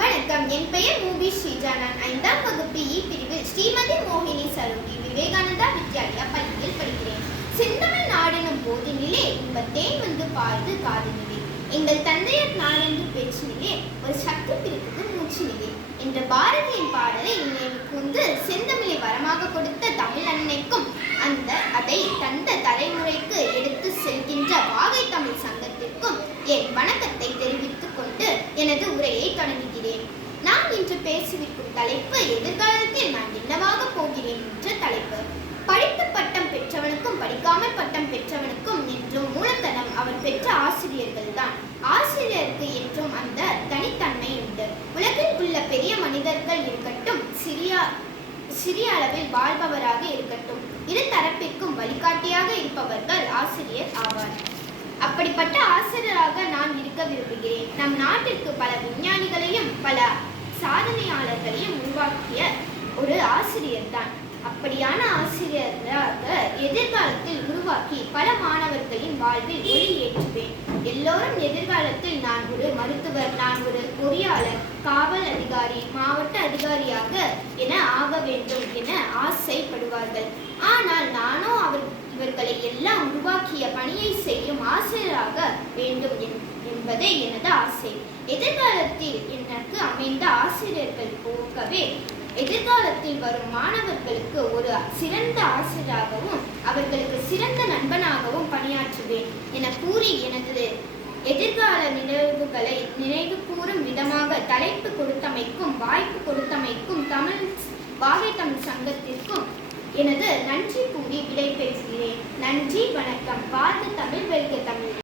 வணக்கம். என் பெயர் மூபி ஸ்ரீஜா நான் ஐந்தாம் வகுப்பு இ பிரிவில் ஸ்ரீமதி மோகினி சரோகி விவேகானந்தா வித்யாலயா பள்ளியில் படிக்கிறேன். செந்தமிழ் நாடெனும் போதினிலே இன்பத்தேன் வந்து பாய்ந்து நிலை. எங்கள் தந்தையர் நாடென்று பேச்சினிலே ஒரு சக்தி பிரிப்புக்கு மூச்சு நிலை என்ற பாரதியின் பாடலை நினைவு கூர்ந்து செந்தமிழை வரமாக கொடுத்த தமிழ் அன்னைக்கும் அந்த அதை தந்த தலைமுறைக்கு எனது உரையை தொடங்குகிறேன். நான் இன்று பேசிவிக்கும் தலைப்பு எதிர்காலத்தில் நான் என்னவாக போகிறேன் என்ற தலைப்பு. படித்து பட்டம் பெற்றவனுக்கும் படிக்காமல் பட்டம் பெற்றவனுக்கும் என்றும் மூலதனம் அவர் பெற்ற ஆசிரியர்கள் தான் ஆசிரியருக்கு என்றும் அந்த தனித்தன்மை உண்டு. உலகில் உள்ள பெரிய மனிதர்கள் இருக்கட்டும் சிறிய சிறிய அளவில் வாழ்பவராக இருக்கட்டும் இரு தரப்பிற்கும் வழிகாட்டியாக இருப்பவர்கள் ஆசிரியர் ஆவார். அப்படிப்பட்ட ஆசிரியராக நான் இருக்க விரும்புகிறேன். நம் நாட்டிற்கு பல விஞ்ஞானிகளையும் பல சாதனையாளர்களையும் உருவாக்கிய ஒரு ஆசிரியர் தான். அப்படியான ஆசிரியராக எதிர்காலத்தில் உருவாக்கி பல மாணவர்களின் வாழ்வில் ஒளி ஏற்றுவேன் எல்லோரும் எதிர்காலத்தில் நான் ஒரு மருத்துவர் நான் ஒரு பொறியாளர் காவல் அதிகாரி மாவட்ட அதிகாரியாக என ஆக வேண்டும் என ஆசை ஆனால் நானோ அவர் இவர்களை எல்லாம் உருவாக்கிய பணியை செய்யும் ஆசிரியராக வேண்டும் என்- என்பதே எனது ஆசை. எதிர்காலத்தில் எனக்கு அமைந்த ஆசிரியர்கள் போக்கவே எதிர்காலத்தில் வரும் மாணவர்களுக்கு ஒரு சிறந்த ஆசிரியராகவும் அவர்களுக்கு சிறந்த நண்பனாகவும் பணியாற்றுவேன் என கூறி எனது எதிர்கால நினைவுகளை நினைவு கூறும் விதமாக தலைப்பு கொடுத்தமைக்கும் வாய்ப்பு கொடுத்தமைக்கும் தமிழ் தமிழ் சங்கத்திற்கும் எனது நன்றி கூறி விடைபெறுகிறேன். நன்றி வணக்கம். வாழ்க தமிழ் வெல்க தமிழ்.